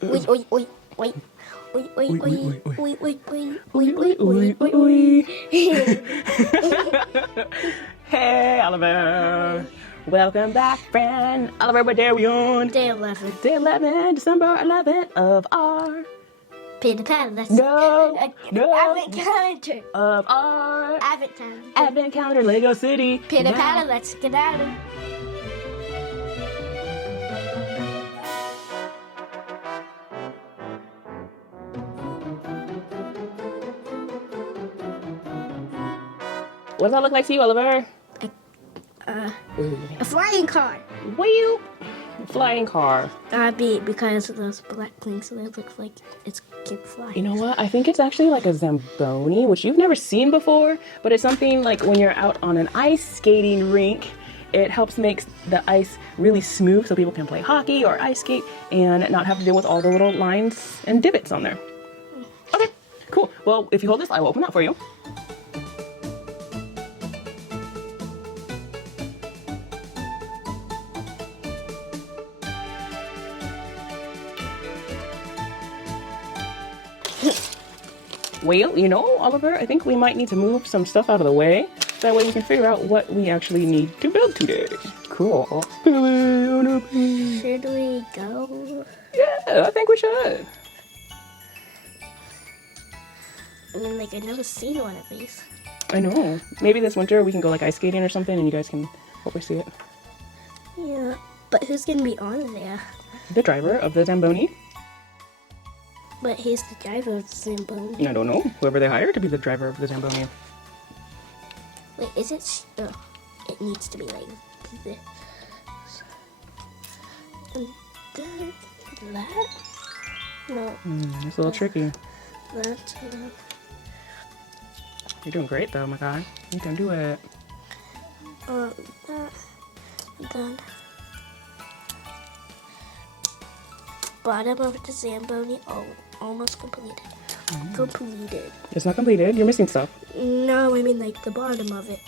Oi, oi, oi, oi. Oi, oi, oi, oi, oi, oi, oi, oi, oi, oi. Hey, Oliver. Welcome back, friend. Oliver, what day are we on? Day 11. Day 11, December 11th of our... Peter Pan, that's No. Advent calendar. Of our... Advent calendar. Advent calendar, Lego City. Peter Pan, let's get out of. What does that look like to you, Oliver? A flying car. Wheel. Flying car. Because of those black things, so it looks like it's keep flying. You know what? I think it's actually like a Zamboni, which you've never seen before, but it's something like when you're out on an ice skating rink, it helps make the ice really smooth so people can play hockey or ice skate and not have to deal with all the little lines and divots on there. Okay, cool. Well, if you hold this, I will open that for you. Well, you know, Oliver, I think we might need to move some stuff out of the way. That way we can figure out what we actually need to build today. Cool. Should we go? Yeah, I think we should. I mean, like, I've never seen one of these. I know. Maybe this winter we can go like ice skating or something and you guys can hopefully see it. Yeah, but who's gonna be on there? The driver of the Zamboni? But he's the driver of the Zamboni. I don't know. Whoever they hired to be the driver of the Zamboni. Wait, is it? It needs to be like this. And that? No. It's a little tricky. That. You're doing great though, my guy. You can do it. That. And then. Bottom of the Zamboni. Oh, almost completed. Completed. It's not completed. You're missing stuff. No, I mean like the bottom of it.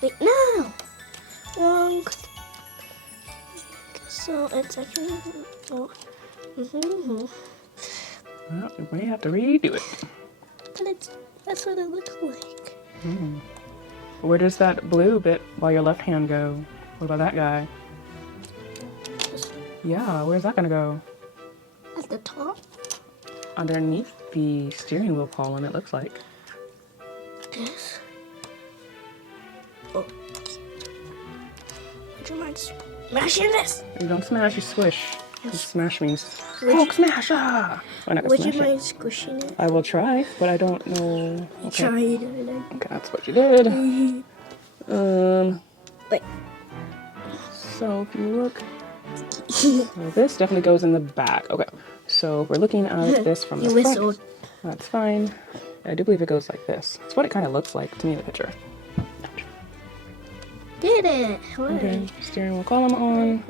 Wait, no! Wrong. So it's actually. Oh. Well, you may have to redo it. But that's what it looks like. Where does that blue bit by your left hand go? What about that guy? Yeah, where's that gonna go? At the top? Underneath the steering wheel column, it looks like. This? Oh. Would you mind smashing this? You don't smash, you swish. Smash means Hulk smash! Ah! Why not Would you smash it? mind squishing it? I will try, but I don't know. Okay. Tried. Okay, that's what you did. Wait. So if you look, so this definitely goes in the back. Okay, so if we're looking at this from the You front, whistled. that's fine. I do believe it goes like this. That's what it kind of looks like to me in the picture. Did it? Okay, steering wheel column on.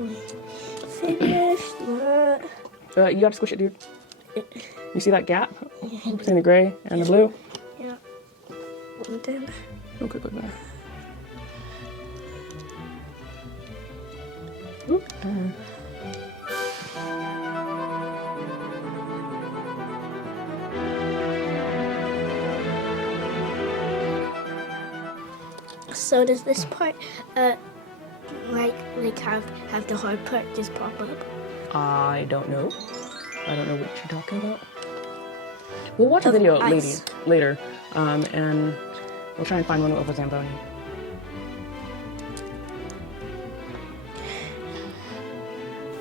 Finished. You gotta squish it, dude. You see that gap between the gray and the blue? Yeah. And then. Okay, good. Oop. So does this part, like have the hard part just pop up? I don't know. I don't know what you're talking about. We'll watch a video ice. later, and we'll try and find one of a Zamboni.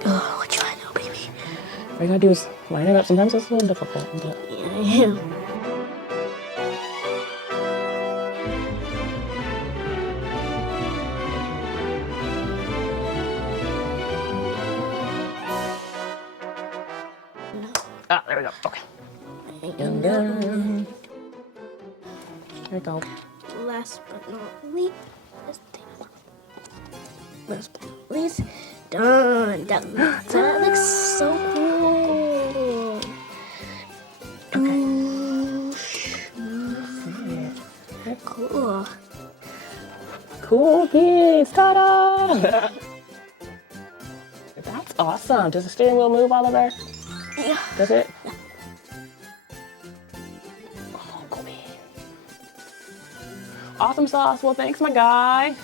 Oh, what do I know, baby? All you gotta do is line it up. Sometimes it's a little difficult, but Yeah. there we go. Okay. And then there we go. Last but not least, done. That looks so cool. Okay. Cool. Cool piece. Ta-da! That's awesome. Does the steering wheel move, Oliver? Yeah. Does it? Oh, cool. Awesome sauce. Well, thanks, my guy.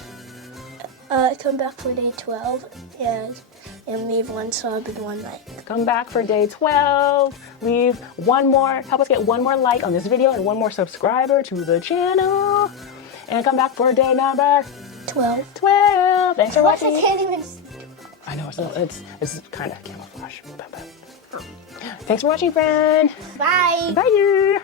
Come back for day 12 and leave 1 sub and 1 like. Come back for day 12. Leave 1 more. Help us get 1 more like on this video and 1 more subscriber to the channel. And come back for day number 12. 12. Thanks for watching. I can't even. I know it's kind of camouflage. Thanks for watching, friend. Bye. Bye.